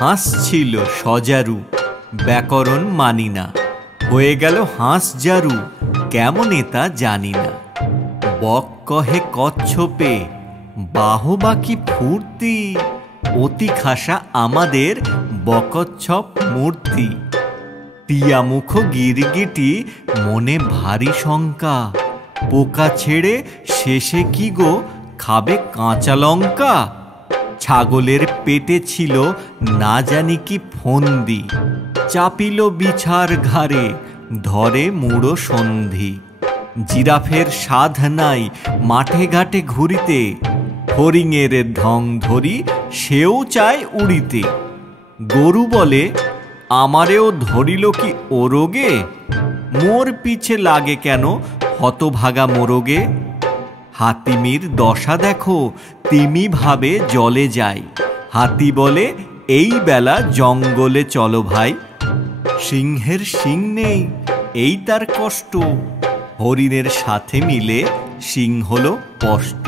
হাসছিল সজারু, ব্যাকরণ মানি না, হয়ে গেল হাঁস জারু, কেমন তা জানি না। বক কহে কচ্ছপে, বাহবা কি ফুর্তি, অতি খাসা আমাদের বকচ্ছপ মূর্তি। টিয়া মুখ গিরগিটি, মনে ভারী শঙ্কা, পোকা ছেড়ে শেষে কি গো খাবে কাঁচা লঙ্কা। ছাগলের পেটে ছিল না জানি কি ফন্দি, চাপিল বিছার ঘাড়ে, ধরে মুড়ো সন্ধি। জিরাফের সাধ নাই মাঠে ঘাটে ঘুরিতে, হরিণের ঢং ধরি সেও চায় উড়িতে। গরু বলে, আমারেও ধরিল কি ও রোগে, মোর পিছে লাগে কেন হতভাগা মোরগে। হাতিমির দশা দেখো, তিমি ভাবে জলে যায়, হাতি বলে এই বেলা জঙ্গলে চলো ভাই। সিংহের শিং নেই এই তার কষ্ট, হরিণের সাথে মিলে সিং হলো স্পষ্ট।